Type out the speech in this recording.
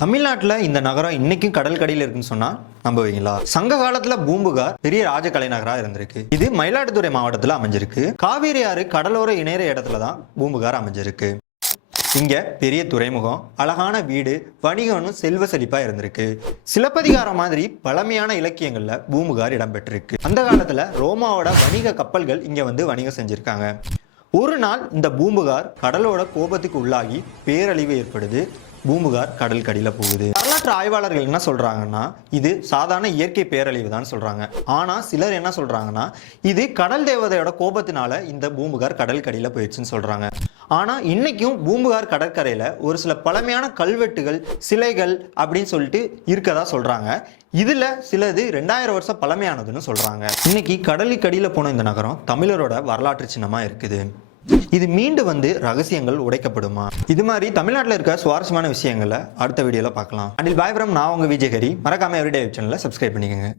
தமிழ்நாட்டில் இந்த நகரம் இன்னைக்கும் கடல் கடையில் இருக்குன்னு சொன்னா நம்புவீங்களா? சங்க காலத்துல பூம்புகார் பெரிய ராஜகலை கலைநகரா இருந்திருக்கு. இது மயிலாடுதுறை மாவட்டத்தில் அமைஞ்சிருக்கு. காவேரி ஆறு கடலோர இணையற இடத்துல தான் பூம்புகார் அமைஞ்சிருக்கு. இங்க பெரிய துறைமுகம் அழகான வீடு வணிகம்னு செல்வ செழிப்பா இருந்திருக்கு. சிலப்பதிகாரம் மாதிரி பழமையான இலக்கியங்கள்ல பூம்புகார் இடம்பெற்றிருக்கு. அந்த காலத்துல ரோமாவோட வணிக கப்பல்கள் இங்க வந்து வணிகம் செஞ்சிருக்காங்க. ஒரு நாள் இந்த பூம்புகார் கடலோட கோபத்துக்கு உள்ளாகி பேரழிவு ஏற்படுது. பூம்புகார் கடல் கடியில் போகுது. வரலாற்று ஆய்வாளர்கள் என்ன சொல்கிறாங்கன்னா இது சாதாரண இயற்கை பேரழிவு தான் சொல்கிறாங்க ஆனால் சிலர் என்ன சொல்கிறாங்கன்னா இது கடல் தேவதையோட கோபத்தினால இந்த பூம்புகார் கடல் கடியில் போயிடுச்சுன்னு சொல்கிறாங்க ஆனால் இன்றைக்கும் பூம்புகார் கடற்கரையில் ஒரு சில பழமையான கல்வெட்டுகள் சிலைகள் அப்படின்னு சொல்லிட்டு இருக்கதா சொல்கிறாங்க இதில் சிலது ரெண்டாயிரம் வருஷம் பழமையானதுன்னு சொல்கிறாங்க இன்னைக்கு கடலுக்கடியில் போன இந்த நகரம் தமிழரோட வரலாற்று சின்னமாக இருக்குது. இது மீண்டு வந்து ரகசியங்கள் உடைக்கப்படுமா? இது மாதிரி தமிழ்நாட்டில் இருக்க சுவாரஸ்யமான விஷயங்களை அடுத்த வீடியோவில் பார்க்கலாம். அண்டில் பாய் ஃப்ரம் நான் உங்கள் விஜயகரி மறக்காம எவ்ரிடே சேனலில் சப்ஸ்கிரைப் பண்ணிக்கோங்க.